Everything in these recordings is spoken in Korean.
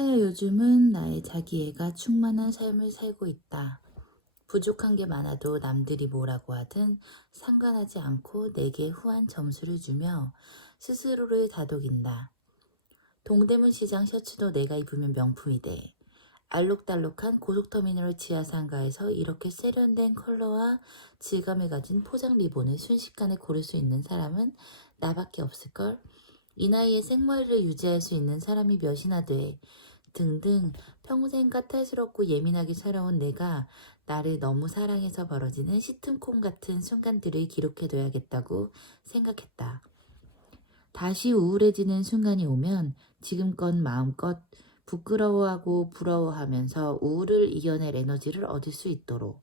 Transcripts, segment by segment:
하여 요즘은 나의 자기애가 충만한 삶을 살고 있다. 부족한 게 많아도 남들이 뭐라고 하든 상관하지 않고 내게 후한 점수를 주며 스스로를 다독인다. 동대문 시장 셔츠도 내가 입으면 명품이 돼. 알록달록한 고속터미널 지하상가에서 이렇게 세련된 컬러와 질감을 가진 포장 리본을 순식간에 고를 수 있는 사람은 나밖에 없을걸? 이 나이에 생머리를 유지할 수 있는 사람이 몇이나 돼. 등등 평생 까탈스럽고 예민하게 살아온 내가 나를 너무 사랑해서 벌어지는 시트콤 같은 순간들을 기록해둬야겠다고 생각했다. 다시 우울해지는 순간이 오면 지금껏 마음껏 부끄러워하고 부러워하면서 우울을 이겨낼 에너지를 얻을 수 있도록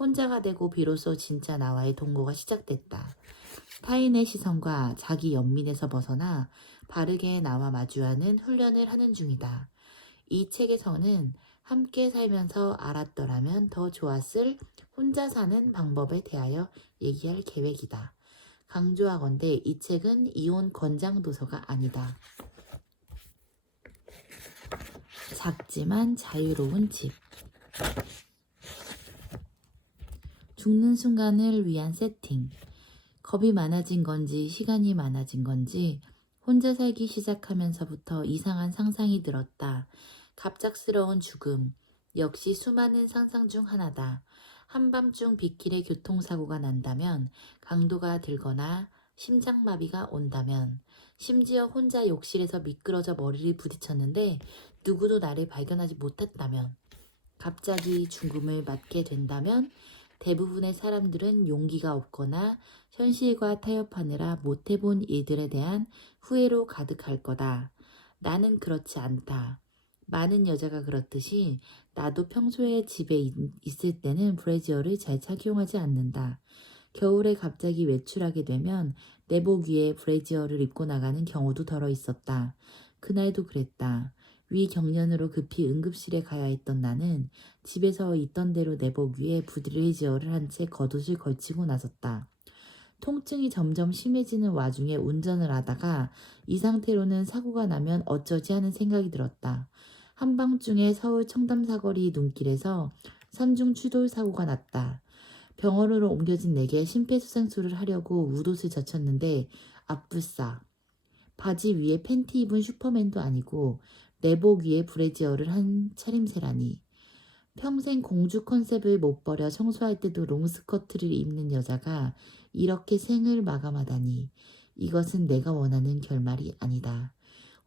혼자가 되고 비로소 진짜 나와의 동거가 시작됐다. 타인의 시선과 자기 연민에서 벗어나 바르게 나와 마주하는 훈련을 하는 중이다. 이 책에서는 함께 살면서 알았더라면 더 좋았을 혼자 사는 방법에 대하여 얘기할 계획이다. 강조하건대 이 책은 이혼 권장 도서가 아니다. 작지만 자유로운 집. 죽는 순간을 위한 세팅. 겁이 많아진 건지 시간이 많아진 건지 혼자 살기 시작하면서부터 이상한 상상이 들었다. 갑작스러운 죽음. 역시 수많은 상상 중 하나다. 한밤중 빗길에 교통사고가 난다면, 강도가 들거나 심장마비가 온다면, 심지어 혼자 욕실에서 미끄러져 머리를 부딪혔는데 누구도 나를 발견하지 못했다면, 갑자기 죽음을 맞게 된다면 대부분의 사람들은 용기가 없거나 현실과 타협하느라 못해본 일들에 대한 후회로 가득할 거다. 나는 그렇지 않다. 많은 여자가 그렇듯이 나도 평소에 집에 있을 때는 브래지어를 잘 착용하지 않는다. 겨울에 갑자기 외출하게 되면 내복 위에 브래지어를 입고 나가는 경우도 덜어 있었다. 그날도 그랬다. 위 경련으로 급히 응급실에 가야 했던 나는 집에서 있던 대로 내복 위에 브래지어를 한 채 겉옷을 걸치고 나섰다. 통증이 점점 심해지는 와중에 운전을 하다가 이 상태로는 사고가 나면 어쩌지 하는 생각이 들었다. 한밤중에 서울 청담사거리 눈길에서 삼중 추돌 사고가 났다. 병원으로 옮겨진 내게 심폐소생술을 하려고 우도을 젖혔는데 앞불싸. 바지 위에 팬티 입은 슈퍼맨도 아니고 내복 위에 브래지어를 한 차림새라니. 평생 공주 컨셉을 못 버려 청소할 때도 롱스커트를 입는 여자가 이렇게 생을 마감하다니. 이것은 내가 원하는 결말이 아니다.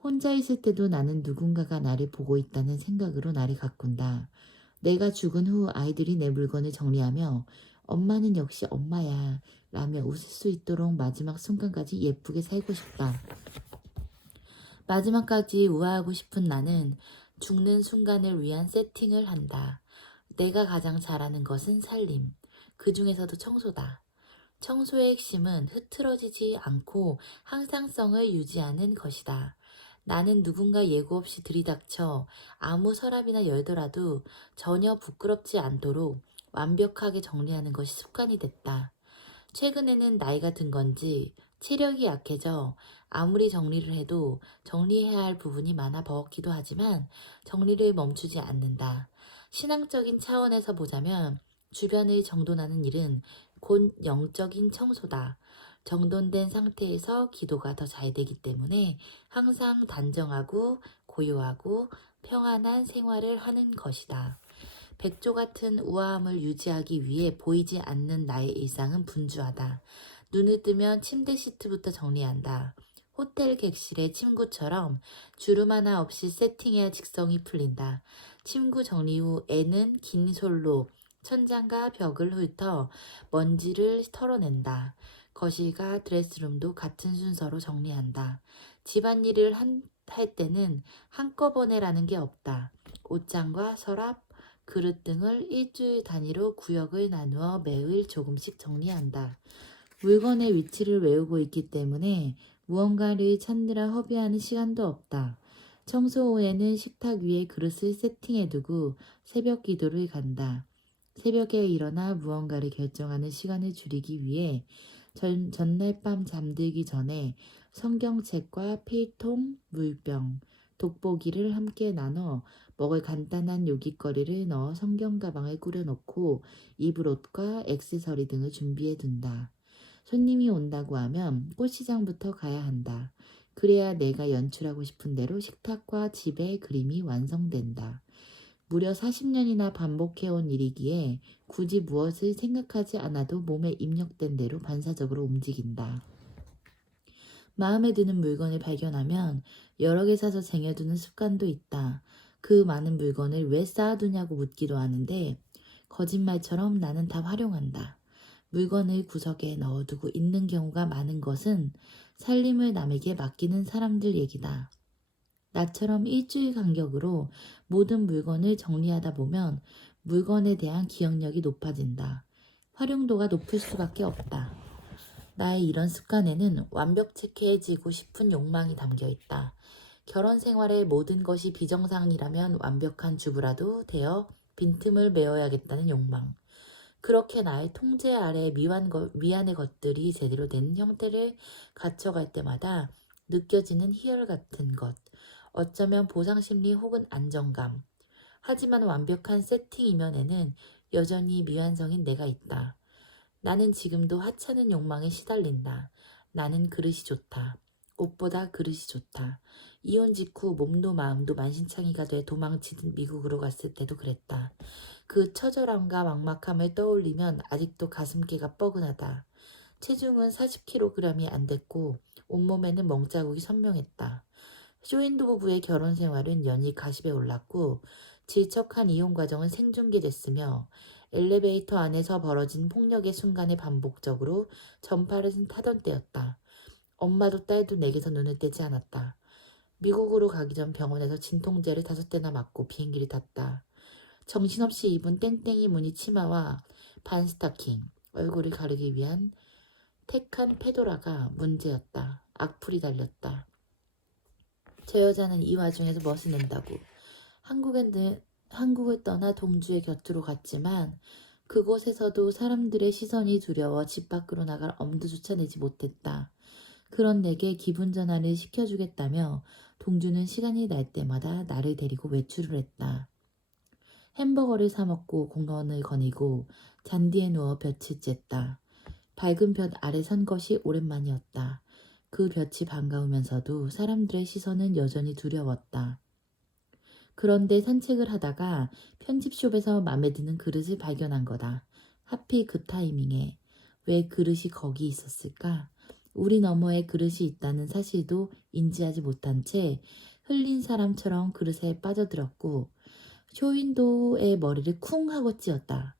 혼자 있을 때도 나는 누군가가 나를 보고 있다는 생각으로 나를 가꾼다. 내가 죽은 후 아이들이 내 물건을 정리하며 엄마는 역시 엄마야 라며 웃을 수 있도록 마지막 순간까지 예쁘게 살고 싶다. 마지막까지 우아하고 싶은 나는 죽는 순간을 위한 세팅을 한다. 내가 가장 잘하는 것은 살림. 그 중에서도 청소다. 청소의 핵심은 흐트러지지 않고 항상성을 유지하는 것이다. 나는 누군가 예고 없이 들이닥쳐 아무 서랍이나 열더라도 전혀 부끄럽지 않도록 완벽하게 정리하는 것이 습관이 됐다. 최근에는 나이가 든 건지 체력이 약해져 아무리 정리를 해도 정리해야 할 부분이 많아 버겁기도 하지만 정리를 멈추지 않는다. 신앙적인 차원에서 보자면 주변을 정돈하는 일은 곧 영적인 청소다. 정돈된 상태에서 기도가 더 잘 되기 때문에 항상 단정하고 고요하고 평안한 생활을 하는 것이다. 백조 같은 우아함을 유지하기 위해 보이지 않는 나의 일상은 분주하다. 눈을 뜨면 침대 시트부터 정리한다. 호텔 객실의 침구처럼 주름 하나 없이 세팅해야 직성이 풀린다. 침구 정리 후 애는 긴 솔로 천장과 벽을 훑어 먼지를 털어낸다. 거실과 드레스룸도 같은 순서로 정리한다. 집안일을 할 때는 한꺼번에라는 게 없다. 옷장과 서랍, 그릇 등을 일주일 단위로 구역을 나누어 매일 조금씩 정리한다. 물건의 위치를 외우고 있기 때문에 무언가를 찾느라 허비하는 시간도 없다. 청소 후에는 식탁 위에 그릇을 세팅해두고 새벽 기도를 간다. 새벽에 일어나 무언가를 결정하는 시간을 줄이기 위해 전날 밤 잠들기 전에 성경책과 필통, 물병, 돋보기를 함께 나눠 먹을 간단한 요깃거리를 넣어 성경 가방에 꾸려놓고 입을 옷과 액세서리 등을 준비해 둔다. 손님이 온다고 하면 꽃시장부터 가야 한다. 그래야 내가 연출하고 싶은 대로 식탁과 집의 그림이 완성된다. 무려 40년이나 반복해온 일이기에 굳이 무엇을 생각하지 않아도 몸에 입력된 대로 반사적으로 움직인다. 마음에 드는 물건을 발견하면 여러 개 사서 쟁여두는 습관도 있다. 그 많은 물건을 왜 쌓아두냐고 묻기도 하는데 거짓말처럼 나는 다 활용한다. 물건을 구석에 넣어두고 있는 경우가 많은 것은 살림을 남에게 맡기는 사람들 얘기다. 나처럼 일주일 간격으로 모든 물건을 정리하다 보면 물건에 대한 기억력이 높아진다. 활용도가 높을 수밖에 없다. 나의 이런 습관에는 완벽체계해지고 싶은 욕망이 담겨 있다. 결혼 생활의 모든 것이 비정상이라면 완벽한 주부라도 되어 빈틈을 메워야겠다는 욕망. 그렇게 나의 통제 아래 미안의 것들이 제대로 된 형태를 갖춰갈 때마다 느껴지는 희열 같은 것. 어쩌면 보상심리 혹은 안정감. 하지만 완벽한 세팅 이면에는 여전히 미완성인 내가 있다. 나는 지금도 하찮은 욕망에 시달린다. 나는 그릇이 좋다. 옷보다 그릇이 좋다. 이혼 직후 몸도 마음도 만신창이가 돼 도망치듯 미국으로 갔을 때도 그랬다. 그 처절함과 막막함을 떠올리면 아직도 가슴께가 뻐근하다. 체중은 40kg이 안 됐고 온몸에는 멍자국이 선명했다. 쇼윈도 부부의 결혼 생활은 연이 가십에 올랐고 질척한 이혼 과정은 생중계됐으며 엘리베이터 안에서 벌어진 폭력의 순간에 반복적으로 전파를 타던 때였다. 엄마도 딸도 내게서 눈을 떼지 않았다. 미국으로 가기 전 병원에서 진통제를 5대나 맞고 비행기를 탔다. 정신없이 입은 땡땡이 무늬 치마와 반스타킹, 얼굴을 가리기 위한 택한 페도라가 문제였다. 악플이 달렸다. 저 여자는 이 와중에서 멋을 낸다고. 한국을 떠나 동주의 곁으로 갔지만 그곳에서도 사람들의 시선이 두려워 집 밖으로 나갈 엄두조차 내지 못했다. 그런 내게 기분 전환을 시켜주겠다며 동주는 시간이 날 때마다 나를 데리고 외출을 했다. 햄버거를 사 먹고 공원을 거니고 잔디에 누워 볕을 쬐다. 밝은 볕 아래 선 것이 오랜만이었다. 그 볕이 반가우면서도 사람들의 시선은 여전히 두려웠다. 그런데 산책을 하다가 편집숍에서 마음에 드는 그릇을 발견한 거다. 하필 그 타이밍에. 왜 그릇이 거기 있었을까? 우리 너머에 그릇이 있다는 사실도 인지하지 못한 채 흘린 사람처럼 그릇에 빠져들었고 쇼윈도의 머리를 쿵 하고 찧었다.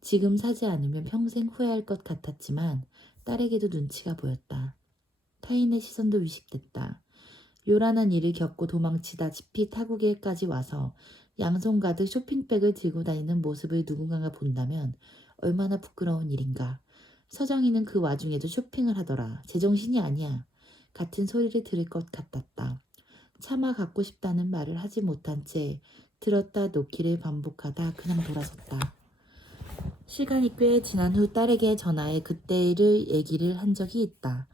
지금 사지 않으면 평생 후회할 것 같았지만 딸에게도 눈치가 보였다. 타인의 시선도 위식됐다. 요란한 일을 겪고 도망치다시피 타국에까지 와서 양손 가득 쇼핑백을 들고 다니는 모습을 누군가가 본다면 얼마나 부끄러운 일인가. 서정이는 그 와중에도 쇼핑을 하더라. 제정신이 아니야. 같은 소리를 들을 것 같았다. 차마 갖고 싶다는 말을 하지 못한 채 들었다 놓기를 반복하다 그냥 돌아섰다. 시간이 꽤 지난 후 딸에게 전화해 그때를 얘기를 한 적이 있다.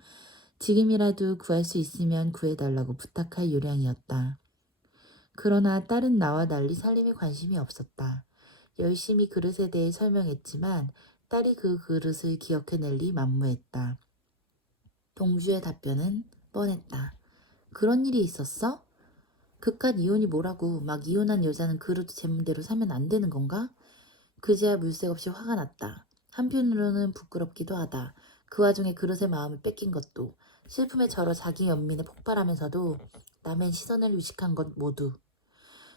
지금이라도 구할 수 있으면 구해달라고 부탁할 요량이었다. 그러나 딸은 나와 달리 살림에 관심이 없었다. 열심히 그릇에 대해 설명했지만 딸이 그 그릇을 기억해낼 리 만무했다. 동주의 답변은 뻔했다. 그런 일이 있었어? 그깟 이혼이 뭐라고 막 이혼한 여자는 그릇도 제 맘대로 사면 안 되는 건가? 그제야 물색 없이 화가 났다. 한편으로는 부끄럽기도 하다. 그 와중에 그릇의 마음을 뺏긴 것도 슬픔에 절어 자기 연민에 폭발하면서도 남의 시선을 의식한 것 모두.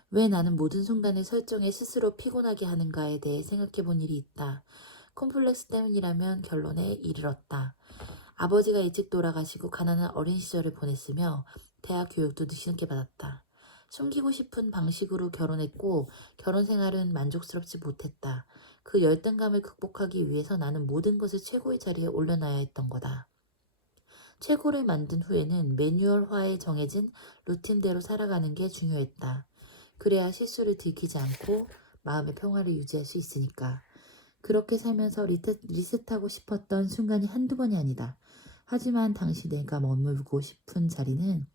왜 나는 모든 순간을 설정해 스스로 피곤하게 하는가에 대해 생각해 본 일이 있다. 콤플렉스 때문이라면 결론에 이르렀다. 아버지가 일찍 돌아가시고 가난한 어린 시절을 보냈으며 대학 교육도 늦게 받았다. 숨기고 싶은 방식으로 결혼했고 결혼 생활은 만족스럽지 못했다. 그 열등감을 극복하기 위해서 나는 모든 것을 최고의 자리에 올려놔야 했던 거다. 최고를 만든 후에는 매뉴얼화에 정해진 루틴대로 살아가는 게 중요했다. 그래야 실수를 들키지 않고 마음의 평화를 유지할 수 있으니까. 그렇게 살면서 리셋하고 싶었던 순간이 한두 번이 아니다. 하지만 당시 내가 머물고 싶은 자리는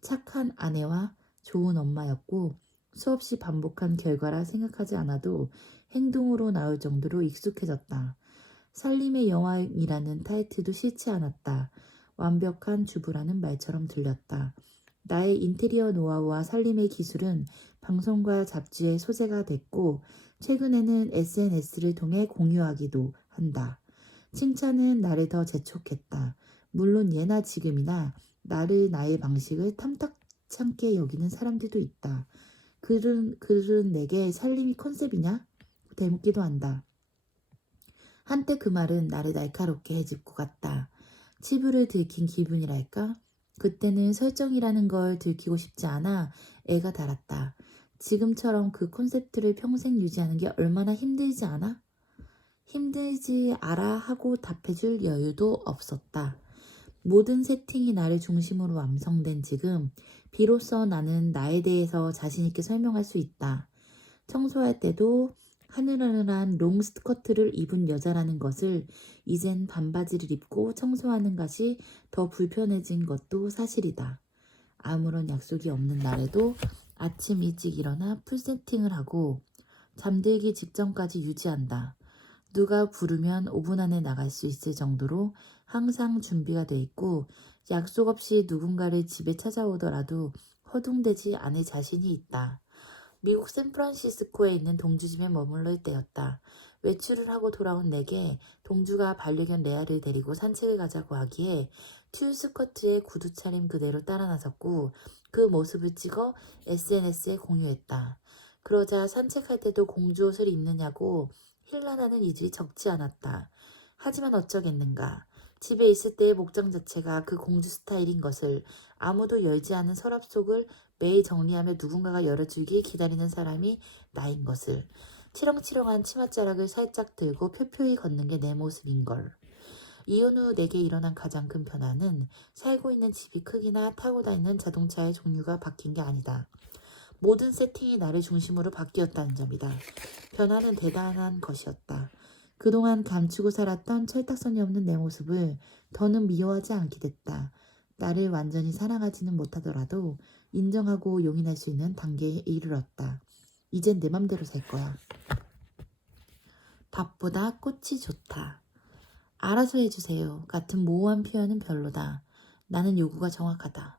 착한 아내와 좋은 엄마였고 수없이 반복한 결과라 생각하지 않아도 행동으로 나올 정도로 익숙해졌다. 살림의 여왕이라는 타이틀도 싫지 않았다. 완벽한 주부라는 말처럼 들렸다. 나의 인테리어 노하우와 살림의 기술은 방송과 잡지의 소재가 됐고 최근에는 SNS를 통해 공유하기도 한다. 칭찬은 나를 더 재촉했다. 물론 예나 지금이나 나를 나의 방식을 탐탁찮게 여기는 사람들도 있다. 그들은 내게 살림이 컨셉이냐? 되묻기도 한다. 한때 그 말은 나를 날카롭게 해집고 갔다. 치부를 들킨 기분이랄까? 그때는 설정이라는 걸 들키고 싶지 않아 애가 달았다. 지금처럼 그 콘셉트를 평생 유지하는 게 얼마나 힘들지 않아? 힘들지 알아 하고 답해줄 여유도 없었다. 모든 세팅이 나를 중심으로 완성된 지금 비로소 나는 나에 대해서 자신있게 설명할 수 있다. 청소할 때도 하늘하늘한 롱스커트를 입은 여자라는 것을 이젠 반바지를 입고 청소하는 것이 더 불편해진 것도 사실이다. 아무런 약속이 없는 날에도 아침 일찍 일어나 풀세팅을 하고 잠들기 직전까지 유지한다. 누가 부르면 5분 안에 나갈 수 있을 정도로 항상 준비가 돼 있고 약속 없이 누군가를 집에 찾아오더라도 허둥대지 않을 자신이 있다. 미국 샌프란시스코에 있는 동주집에 머물러 때였다. 외출을 하고 돌아온 내게 동주가 반려견 레아를 데리고 산책을 가자고 하기에 튜스커트에 구두 차림 그대로 따라 나섰고 그 모습을 찍어 SNS에 공유했다. 그러자 산책할 때도 공주 옷을 입느냐고 힐난하는 이들이 적지 않았다. 하지만 어쩌겠는가. 집에 있을 때의 목장 자체가 그 공주 스타일인 것을 아무도 열지 않은 서랍 속을 매일 정리하며 누군가가 열어주길 기다리는 사람이 나인 것을. 치렁치렁한 치맛자락을 살짝 들고 표표히 걷는 게 내 모습인걸. 이혼 후 내게 일어난 가장 큰 변화는 살고 있는 집이 크기나 타고 다니는 자동차의 종류가 바뀐 게 아니다. 모든 세팅이 나를 중심으로 바뀌었다는 점이다. 변화는 대단한 것이었다. 그동안 감추고 살았던 철딱선이 없는 내 모습을 더는 미워하지 않게 됐다. 나를 완전히 사랑하지는 못하더라도 인정하고 용인할 수 있는 단계에 이르렀다. 이젠 내 맘대로 살 거야. 밥보다 꽃이 좋다. 알아서 해주세요. 같은 모호한 표현은 별로다. 나는 요구가 정확하다.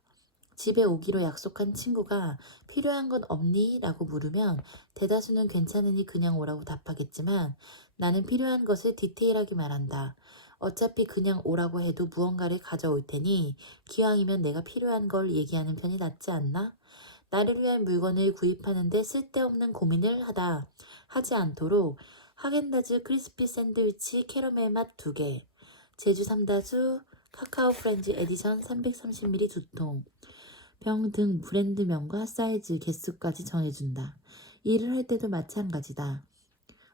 집에 오기로 약속한 친구가 필요한 건 없니? 라고 물으면 대다수는 괜찮으니 그냥 오라고 답하겠지만 나는 필요한 것을 디테일하게 말한다. 어차피 그냥 오라고 해도 무언가를 가져올 테니 기왕이면 내가 필요한 걸 얘기하는 편이 낫지 않나? 나를 위한 물건을 구입하는데 쓸데없는 고민을 하지 않도록 하겐다즈 크리스피 샌드위치 캐러멜 맛 2개, 제주 삼다수 카카오 프렌즈 에디션 330ml 2통, 병 등 브랜드명과 사이즈, 개수까지 정해준다. 일을 할 때도 마찬가지다.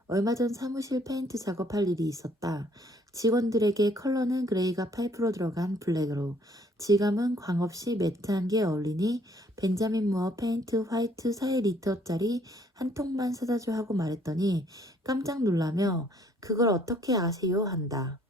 얼마 전 사무실 페인트 작업할 일이 있었다. 직원들에게 컬러는 그레이가 8% 들어간 블랙으로, 질감은 광없이 매트한 게 어울리니 벤자민 무어 페인트 화이트 4리터짜리 한 통만 사다줘 하고 말했더니 깜짝 놀라며 그걸 어떻게 아세요? 한다.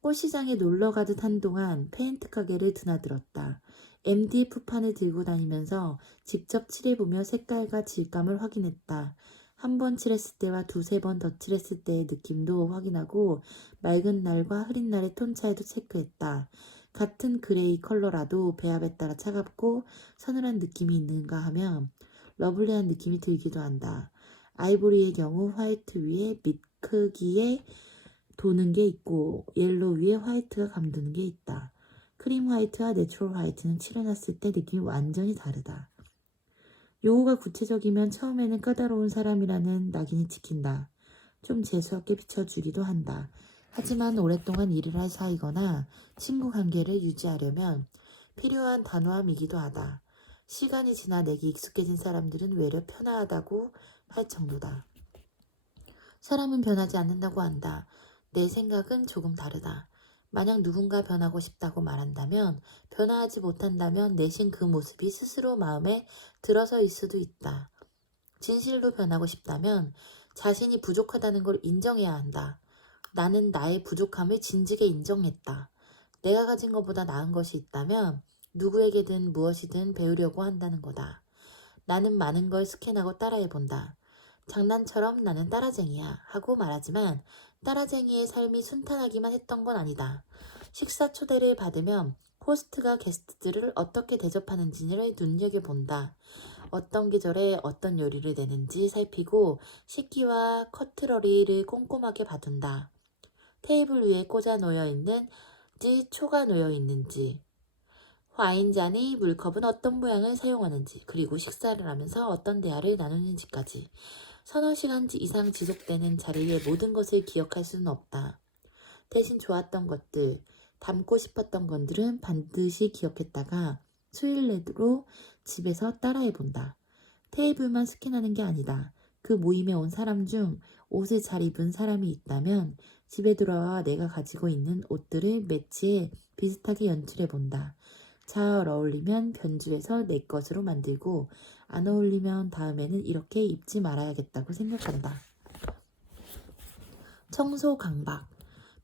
꽃시장에 놀러 가듯 한동안 페인트 가게를 드나들었다. MDF판을 들고 다니면서 직접 칠해보며 색깔과 질감을 확인했다. 한 번 칠했을 때와 두세 번 더 칠했을 때의 느낌도 확인하고 맑은 날과 흐린 날의 톤 차이도 체크했다. 같은 그레이 컬러라도 배합에 따라 차갑고 서늘한 느낌이 있는가 하면 러블리한 느낌이 들기도 한다. 아이보리의 경우 화이트 위에 밑 크기의 도는 게 있고 옐로 위에 화이트가 감도는 게 있다. 크림 화이트와 내추럴 화이트는 칠해놨을 때 느낌이 완전히 다르다. 요거가 구체적이면 처음에는 까다로운 사람이라는 낙인이 찍힌다. 좀 재수없게 비춰주기도 한다. 하지만 오랫동안 일을 할 사이거나 친구 관계를 유지하려면 필요한 단호함이기도 하다. 시간이 지나 내게 익숙해진 사람들은 외려 편하다고 할 정도다. 사람은 변하지 않는다고 한다. 내 생각은 조금 다르다. 만약 누군가 변하고 싶다고 말한다면, 변화하지 못한다면 내심 그 모습이 스스로 마음에 들어서일 수도 있다. 진실로 변하고 싶다면 자신이 부족하다는 걸 인정해야 한다. 나는 나의 부족함을 진즉에 인정했다. 내가 가진 것보다 나은 것이 있다면 누구에게든 무엇이든 배우려고 한다는 거다. 나는 많은 걸 스캔하고 따라해본다. 장난처럼 나는 따라쟁이야 하고 말하지만 따라쟁이의 삶이 순탄하기만 했던 건 아니다. 식사 초대를 받으면 호스트가 게스트들을 어떻게 대접하는지를 눈여겨본다. 어떤 계절에 어떤 요리를 내는지 살피고 식기와 커트러리를 꼼꼼하게 봐둔다. 테이블 위에 꽂아 놓여 있는지 초가 놓여 있는지 와인잔이 물컵은 어떤 모양을 사용하는지 그리고 식사를 하면서 어떤 대화를 나누는지까지 서너 시간 이상 지속되는 자리의 모든 것을 기억할 수는 없다. 대신 좋았던 것들, 닮고 싶었던 것들은 반드시 기억했다가 수일 내로 집에서 따라해본다. 테이블만 스캔하는 게 아니다. 그 모임에 온 사람 중 옷을 잘 입은 사람이 있다면 집에 돌아와 내가 가지고 있는 옷들을 매치해 비슷하게 연출해본다. 잘 어울리면 변주해서 내 것으로 만들고 안 어울리면 다음에는 이렇게 입지 말아야겠다고 생각한다. 청소 강박.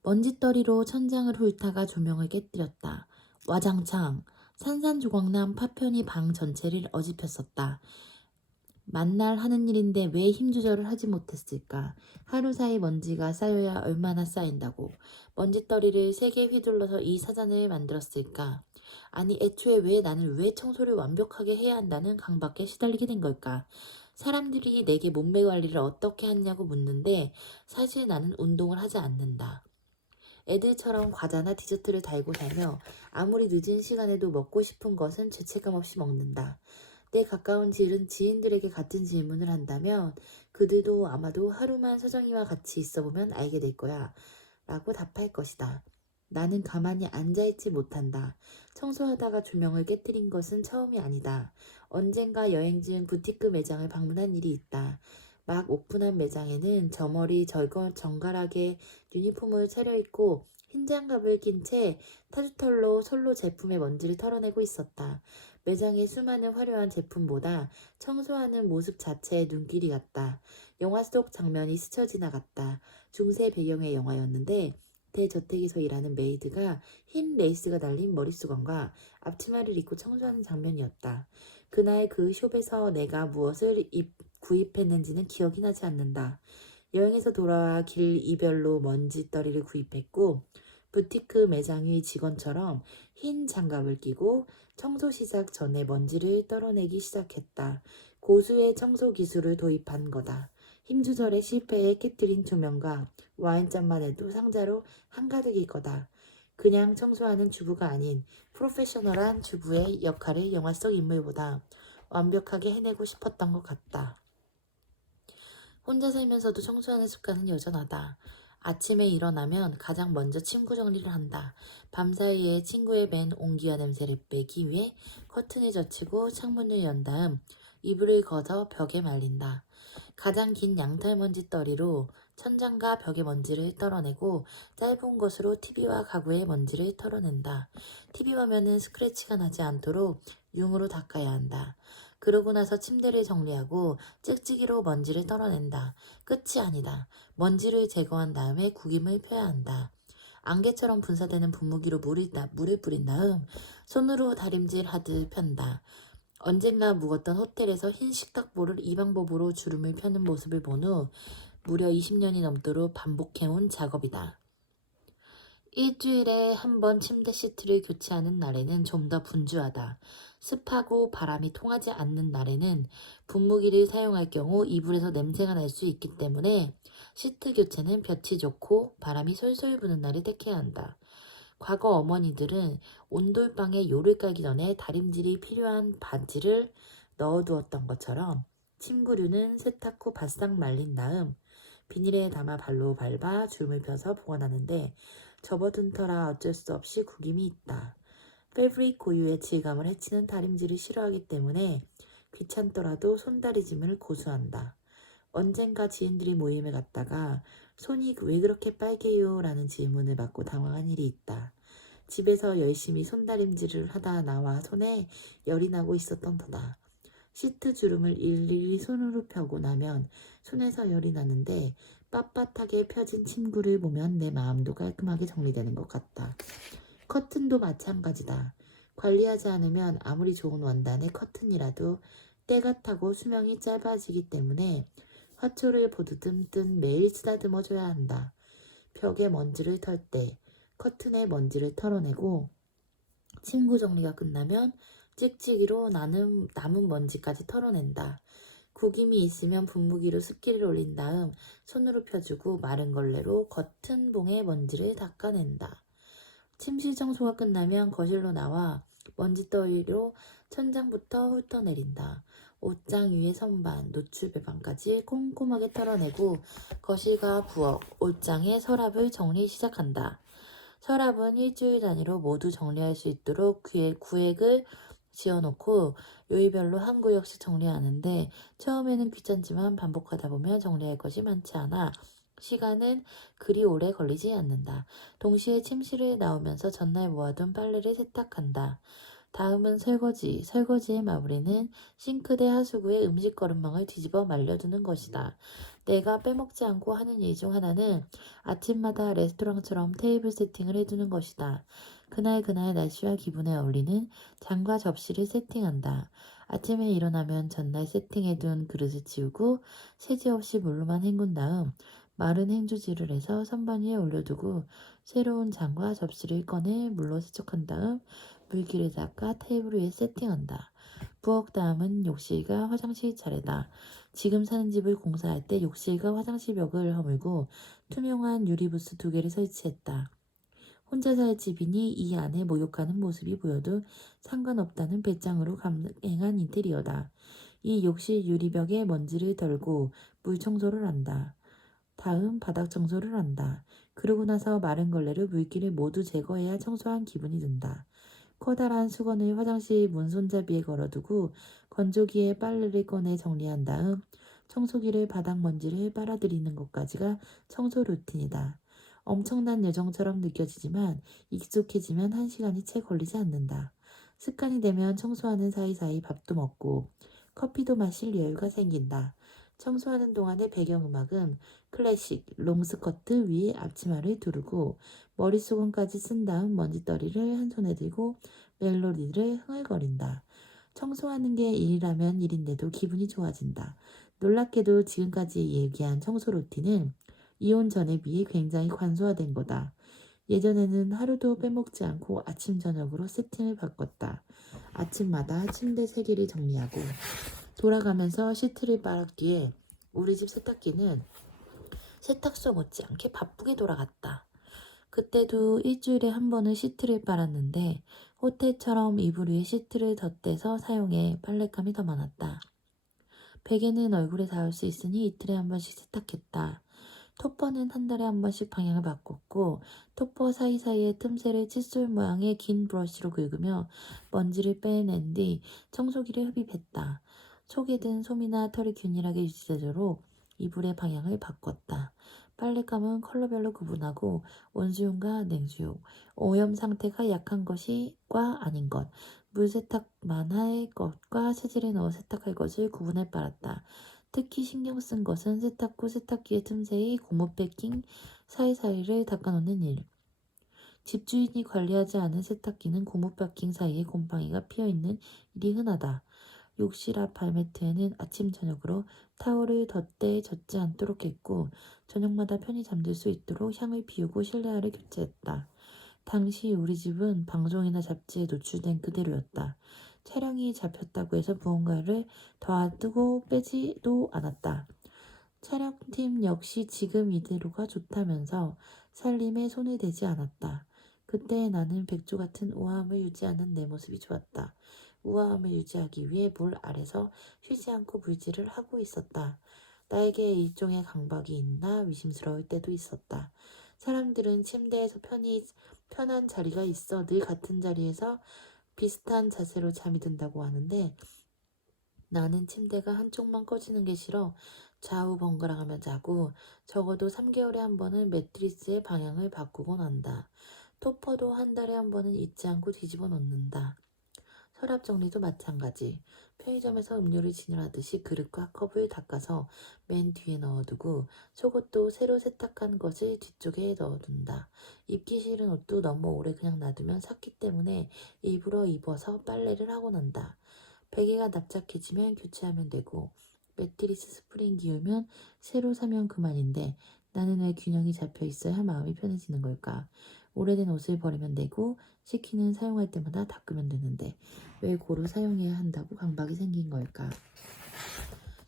먼지떨이로 천장을 훑다가 조명을 깨뜨렸다. 와장창. 산산조각난 파편이 방 전체를 어집혔었다. 만날 하는 일인데 왜 힘 조절을 하지 못했을까? 하루 사이 먼지가 쌓여야 얼마나 쌓인다고. 먼지떨이를 세게 휘둘러서 이 사전을 만들었을까? 아니 애초에 왜 나는 왜 청소를 완벽하게 해야 한다는 강박에 시달리게 된 걸까? 사람들이 내게 몸매 관리를 어떻게 하냐고 묻는데 사실 나는 운동을 하지 않는다. 애들처럼 과자나 디저트를 달고 살며 아무리 늦은 시간에도 먹고 싶은 것은 죄책감 없이 먹는다. 내 가까운 지인들에게 같은 질문을 한다면 그들도 아마도 하루만 서정이와 같이 있어보면 알게 될 거야 라고 답할 것이다. 나는 가만히 앉아있지 못한다. 청소하다가 조명을 깨뜨린 것은 처음이 아니다. 언젠가 여행 중 부티크 매장을 방문한 일이 있다. 막 오픈한 매장에는 저머리 정갈하게 유니폼을 차려입고 흰 장갑을 낀 채 타주털로 솔로 제품의 먼지를 털어내고 있었다. 매장의 수많은 화려한 제품보다 청소하는 모습 자체에 눈길이 갔다. 영화 속 장면이 스쳐 지나갔다. 중세 배경의 영화였는데 대저택에서 일하는 메이드가 흰 레이스가 달린 머릿수건과 앞치마를 입고 청소하는 장면이었다. 그날 그 숍에서 내가 무엇을 구입했는지는 기억이 나지 않는다. 여행에서 돌아와 길 이별로 먼지떨이를 구입했고 부티크 매장의 직원처럼 흰 장갑을 끼고 청소 시작 전에 먼지를 떨어내기 시작했다. 고수의 청소 기술을 도입한 거다. 힘 조절에 실패해 깨뜨린 조명과 와인잔만 해도 상자로 한가득일 거다. 그냥 청소하는 주부가 아닌 프로페셔널한 주부의 역할을 영화 속 인물보다 완벽하게 해내고 싶었던 것 같다. 혼자 살면서도 청소하는 습관은 여전하다. 아침에 일어나면 가장 먼저 침구 정리를 한다. 밤사이에 친구의 밴 온기와 냄새를 빼기 위해 커튼을 젖히고 창문을 연 다음 이불을 걷어 벽에 말린다. 가장 긴 양털먼지 떨이로 천장과 벽의 먼지를 떨어내고 짧은 것으로 TV와 가구의 먼지를 털어낸다. TV 화면은 스크래치가 나지 않도록 융으로 닦아야 한다. 그러고 나서 침대를 정리하고 찍찍이로 먼지를 떨어낸다. 끝이 아니다. 먼지를 제거한 다음에 구김을 펴야 한다. 안개처럼 분사되는 분무기로 물을 뿌린 다음 손으로 다림질 하듯 편다. 언젠가 묵었던 호텔에서 흰 식탁보를 이 방법으로 주름을 펴는 모습을 본 후 무려 20년이 넘도록 반복해온 작업이다. 일주일에 한 번 침대 시트를 교체하는 날에는 좀 더 분주하다. 습하고 바람이 통하지 않는 날에는 분무기를 사용할 경우 이불에서 냄새가 날 수 있기 때문에 시트 교체는 볕이 좋고 바람이 솔솔 부는 날을 택해야 한다. 과거 어머니들은 온돌방에 요를 깔기 전에 다림질이 필요한 바지를 넣어두었던 것처럼 침구류는 세탁 후 바싹 말린 다음 비닐에 담아 발로 밟아 주름을 펴서 보관하는데 접어둔 터라 어쩔 수 없이 구김이 있다. 패브릭 고유의 질감을 해치는 다림질을 싫어하기 때문에 귀찮더라도 손다리짐을 고수한다. 언젠가 지인들이 모임에 갔다가 손이 왜 그렇게 빨개요? 라는 질문을 받고 당황한 일이 있다. 집에서 열심히 손다림질을 하다 나와 손에 열이 나고 있었던 터다. 시트 주름을 일일이 손으로 펴고 나면 손에서 열이 나는데 빳빳하게 펴진 침구를 보면 내 마음도 깔끔하게 정리되는 것 같다. 커튼도 마찬가지다. 관리하지 않으면 아무리 좋은 원단의 커튼이라도 때가 타고 수명이 짧아지기 때문에 화초를 보드듬듯 매일 쓰다듬어 줘야 한다. 벽에 먼지를 털 때 커튼에 먼지를 털어내고 침구 정리가 끝나면 찍찍이로 남은 먼지까지 털어낸다. 구김이 있으면 분무기로 습기를 올린 다음 손으로 펴주고 마른 걸레로 겉은 봉에 먼지를 닦아낸다. 침실 청소가 끝나면 거실로 나와 먼지더위로 천장부터 훑어내린다. 옷장 위에 선반, 노출 배반까지 꼼꼼하게 털어내고 거실과 부엌, 옷장의 서랍을 정리 시작한다. 서랍은 일주일 단위로 모두 정리할 수 있도록 구획을 지어놓고 요일별로 한 구역씩 정리하는데 처음에는 귀찮지만 반복하다 보면 정리할 것이 많지 않아 시간은 그리 오래 걸리지 않는다. 동시에 침실에 나오면서 전날 모아둔 빨래를 세탁한다. 다음은 설거지. 설거지의 마무리는 싱크대 하수구에 음식 거름망을 뒤집어 말려두는 것이다. 내가 빼먹지 않고 하는 일 중 하나는 아침마다 레스토랑처럼 테이블 세팅을 해두는 것이다. 그날 날씨와 기분에 어울리는 장과 접시를 세팅한다. 아침에 일어나면 전날 세팅해둔 그릇을 치우고 세제 없이 물로만 헹군 다음 마른 행주질을 해서 선반 위에 올려두고 새로운 장과 접시를 꺼내 물로 세척한 다음 물기를 닦아 테이블 위에 세팅한다. 부엌 다음은 욕실과 화장실 차례다. 지금 사는 집을 공사할 때 욕실과 화장실 벽을 허물고 투명한 유리부스 2개를 설치했다. 혼자 살 집이니 이 안에 목욕하는 모습이 보여도 상관없다는 배짱으로 감행한 인테리어다. 이 욕실 유리벽에 먼지를 덜고 물 청소를 한다. 다음 바닥 청소를 한다. 그러고 나서 마른 걸레로 물기를 모두 제거해야 청소한 기분이 든다. 커다란 수건을 화장실 문 손잡이에 걸어두고 건조기에 빨래를 꺼내 정리한 다음 청소기를 바닥 먼지를 빨아들이는 것까지가 청소 루틴이다. 엄청난 여정처럼 느껴지지만 익숙해지면 1시간이 채 걸리지 않는다. 습관이 되면 청소하는 사이사이 밥도 먹고 커피도 마실 여유가 생긴다. 청소하는 동안의 배경음악은 클래식 롱스커트 위에 앞치마를 두르고 머릿수건까지 쓴 다음 먼지떨이를 한 손에 들고 멜로디를 흥얼거린다. 청소하는 게 일이라면 일인데도 기분이 좋아진다. 놀랍게도 지금까지 얘기한 청소 루틴은 이혼 전에 비해 굉장히 간소화된 거다. 예전에는 하루도 빼먹지 않고 아침 저녁으로 세팅을 바꿨다. 아침마다 침대 3개를 정리하고 돌아가면서 시트를 빨았기에 우리 집 세탁기는 세탁소 못지않게 바쁘게 돌아갔다. 그때도 일주일에 한 번은 시트를 빨았는데 호텔처럼 이불 위에 시트를 덧대서 사용해 빨랫감이 더 많았다. 베개는 얼굴에 닿을 수 있으니 이틀에 한 번씩 세탁했다. 토퍼는 한 달에 한 번씩 방향을 바꿨고 토퍼 사이사이의 틈새를 칫솔 모양의 긴 브러쉬로 긁으며 먼지를 빼낸 뒤 청소기를 흡입했다. 속에 든 솜이나 털이 균일하게 유지되도록 이불의 방향을 바꿨다. 빨랫감은 컬러별로 구분하고 온수용과 냉수용, 오염 상태가 약한 것과 아닌 것, 물세탁만 할 것과 세제를 넣어 세탁할 것을 구분해 빨았다. 특히 신경 쓴 것은 세탁 후 세탁기의 틈새의 고무 패킹 사이사이를 닦아놓는 일. 집주인이 관리하지 않은 세탁기는 고무 패킹 사이에 곰팡이가 피어있는 일이 흔하다. 욕실 앞 발매트에는 아침 저녁으로 타월을 덧대 젖지 않도록 했고 저녁마다 편히 잠들 수 있도록 향을 피우고 실내화를 교체했다. 당시 우리 집은 방송이나 잡지에 노출된 그대로였다. 촬영이 잡혔다고 해서 무언가를 더하고 빼지도 않았다. 촬영팀 역시 지금 이대로가 좋다면서 살림에 손을 대지 않았다. 그때 나는 백조 같은 우아함을 유지하는 내 모습이 좋았다. 우아함을 유지하기 위해 물 아래서 쉬지 않고 물질을 하고 있었다. 나에게 일종의 강박이 있나 의심스러울 때도 있었다. 사람들은 침대에서 편한 자리가 있어 늘 같은 자리에서 비슷한 자세로 잠이 든다고 하는데 나는 침대가 한쪽만 꺼지는 게 싫어 좌우 번갈아가며 자고 적어도 3개월에 한 번은 매트리스의 방향을 바꾸곤 한다. 토퍼도 한 달에 한 번은 잊지 않고 뒤집어 놓는다. 서랍 정리도 마찬가지. 편의점에서 음료를 진열하듯이 그릇과 컵을 닦아서 맨 뒤에 넣어두고 속옷도 새로 세탁한 것을 뒤쪽에 넣어둔다. 입기 싫은 옷도 너무 오래 그냥 놔두면 삭기 때문에 일부러 입어서 빨래를 하곤 한다. 베개가 납작해지면 교체하면 되고 매트리스 스프링 기울면 새로 사면 그만인데 나는 왜 균형이 잡혀 있어야 마음이 편해지는 걸까? 오래된 옷을 버리면 되고 식기는 사용할 때마다 닦으면 되는데 왜 고루 사용해야 한다고 강박이 생긴 걸까?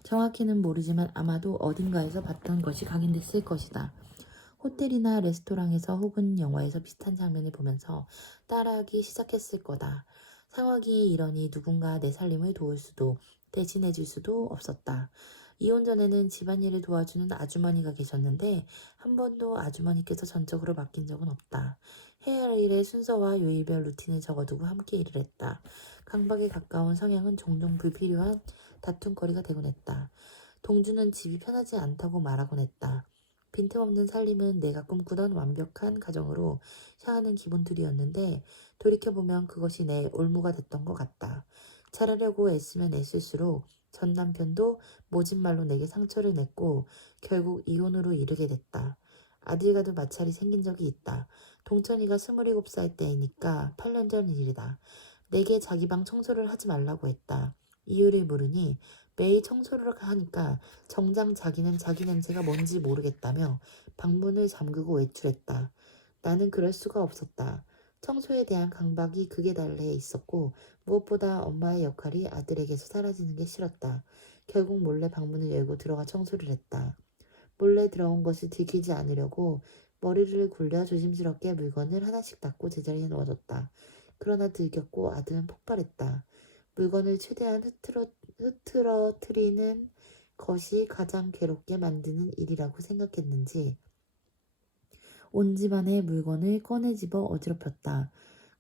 정확히는 모르지만 아마도 어딘가에서 봤던 것이 각인됐을 것이다. 호텔이나 레스토랑에서 혹은 영화에서 비슷한 장면을 보면서 따라하기 시작했을 거다. 상황이 이러니 누군가 내 살림을 도울 수도 대신해줄 수도 없었다. 이혼 전에는 집안일을 도와주는 아주머니가 계셨는데 한 번도 아주머니께서 전적으로 맡긴 적은 없다. 해야 할 일의 순서와 요일별 루틴을 적어두고 함께 일을 했다. 강박에 가까운 성향은 종종 불필요한 다툼거리가 되곤 했다. 동주는 집이 편하지 않다고 말하곤 했다. 빈틈없는 살림은 내가 꿈꾸던 완벽한 가정으로 향하는 기본틀이었는데 돌이켜보면 그것이 내 올무가 됐던 것 같다. 잘하려고 애쓰면 애쓸수록 전 남편도 모진 말로 내게 상처를 냈고 결국 이혼으로 이르게 됐다. 아들과도 마찰이 생긴 적이 있다. 동천이가 27살 때이니까 8년 전 일이다. 내게 자기 방 청소를 하지 말라고 했다. 이유를 물으니 매일 청소를 하니까 정작 자기는 자기 냄새가 뭔지 모르겠다며 방문을 잠그고 외출했다. 나는 그럴 수가 없었다. 청소에 대한 강박이 극에 달해 있었고 무엇보다 엄마의 역할이 아들에게서 사라지는 게 싫었다. 결국 몰래 방문을 열고 들어가 청소를 했다. 몰래 들어온 것을 들키지 않으려고 머리를 굴려 조심스럽게 물건을 하나씩 닦고 제자리에 넣어뒀다. 그러나 들켰고 아들은 폭발했다. 물건을 최대한 흐트러트리는 것이 가장 괴롭게 만드는 일이라고 생각했는지 온 집안의 물건을 꺼내 집어 어지럽혔다.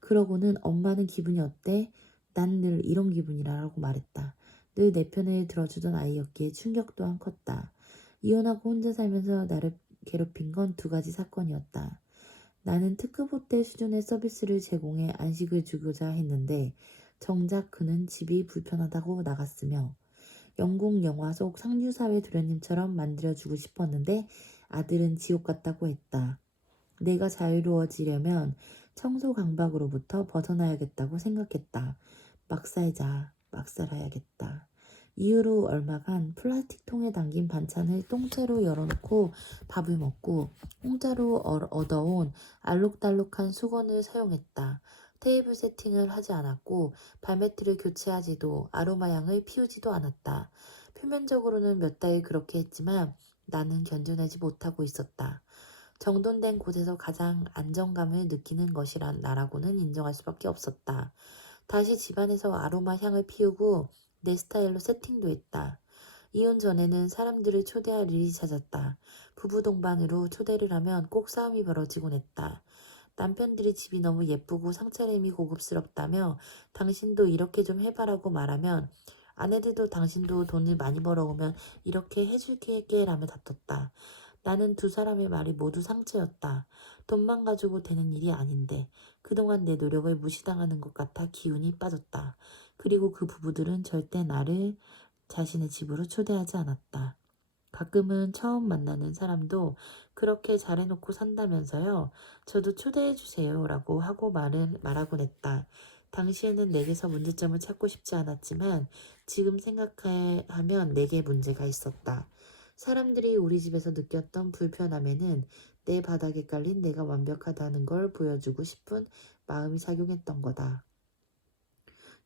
그러고는 엄마는 기분이 어때? 난 늘 이런 기분이라고 말했다. 늘 내 편을 들어주던 아이였기에 충격 또한 컸다. 이혼하고 혼자 살면서 나를 괴롭힌 건 두 가지 사건이었다. 나는 특급 호텔 수준의 서비스를 제공해 안식을 주고자 했는데 정작 그는 집이 불편하다고 나갔으며 영국 영화 속 상류사회 도련님처럼 만들어주고 싶었는데 아들은 지옥 같다고 했다. 내가 자유로워지려면 청소 강박으로부터 벗어나야겠다고 생각했다. 막 살자, 막 살아야겠다. 이후로 얼마간 플라스틱 통에 담긴 반찬을 통째로 열어놓고 밥을 먹고 공짜로 얻어온 알록달록한 수건을 사용했다. 테이블 세팅을 하지 않았고 발매트를 교체하지도 아로마 향을 피우지도 않았다. 표면적으로는 몇 달 그렇게 했지만 나는 견뎌내지 못하고 있었다. 정돈된 곳에서 가장 안정감을 느끼는 것이란 나라고는 인정할 수밖에 없었다. 다시 집안에서 아로마 향을 피우고 내 스타일로 세팅도 했다. 이혼 전에는 사람들을 초대할 일이 잦았다. 부부 동반으로 초대를 하면 꼭 싸움이 벌어지곤 했다. 남편들이 집이 너무 예쁘고 상차림이 고급스럽다며 당신도 이렇게 좀 해봐라고 말하면 아내들도 당신도 돈을 많이 벌어오면 이렇게 해줄게 라며 다퉜다. 나는 두 사람의 말이 모두 상처였다. 돈만 가지고 되는 일이 아닌데 그동안 내 노력을 무시당하는 것 같아 기운이 빠졌다. 그리고 그 부부들은 절대 나를 자신의 집으로 초대하지 않았다. 가끔은 처음 만나는 사람도 그렇게 잘해놓고 산다면서요. 저도 초대해주세요 라고 하고 말하곤 했다. 당시에는 내게서 문제점을 찾고 싶지 않았지만 지금 생각하면 내게 문제가 있었다. 사람들이 우리 집에서 느꼈던 불편함에는 내 바닥에 깔린 내가 완벽하다는 걸 보여주고 싶은 마음이 작용했던 거다.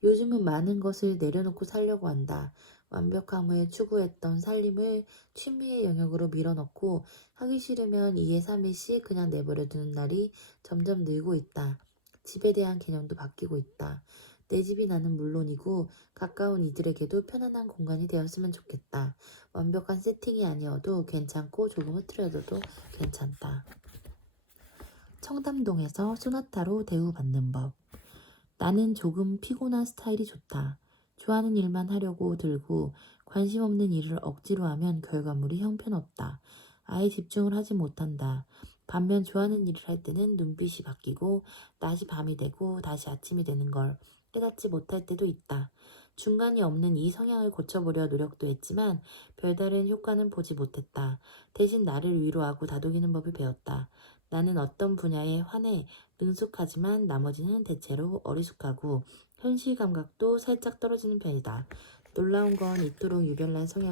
요즘은 많은 것을 내려놓고 살려고 한다. 완벽함을 추구했던 살림을 취미의 영역으로 밀어넣고 하기 싫으면 2에 3일씩 그냥 내버려두는 날이 점점 늘고 있다. 집에 대한 개념도 바뀌고 있다. 내 집이 나는 물론이고 가까운 이들에게도 편안한 공간이 되었으면 좋겠다. 완벽한 세팅이 아니어도 괜찮고 조금 흐트러져도 괜찮다. 청담동에서 소나타로 대우받는 법. 나는 조금 피곤한 스타일이 좋다. 좋아하는 일만 하려고 들고 관심 없는 일을 억지로 하면 결과물이 형편없다. 아예 집중을 하지 못한다. 반면 좋아하는 일을 할 때는 눈빛이 바뀌고 낮이 밤이 되고 다시 아침이 되는 걸 깨닫지 못할 때도 있다. 중간이 없는 이 성향을 고쳐보려 노력도 했지만 별다른 효과는 보지 못했다. 대신 나를 위로하고 다독이는 법을 배웠다. 나는 어떤 분야에 한해 능숙하지만 나머지는 대체로 어리숙하고 현실 감각도 살짝 떨어지는 편이다. 놀라운 건 이토록 유별난 성향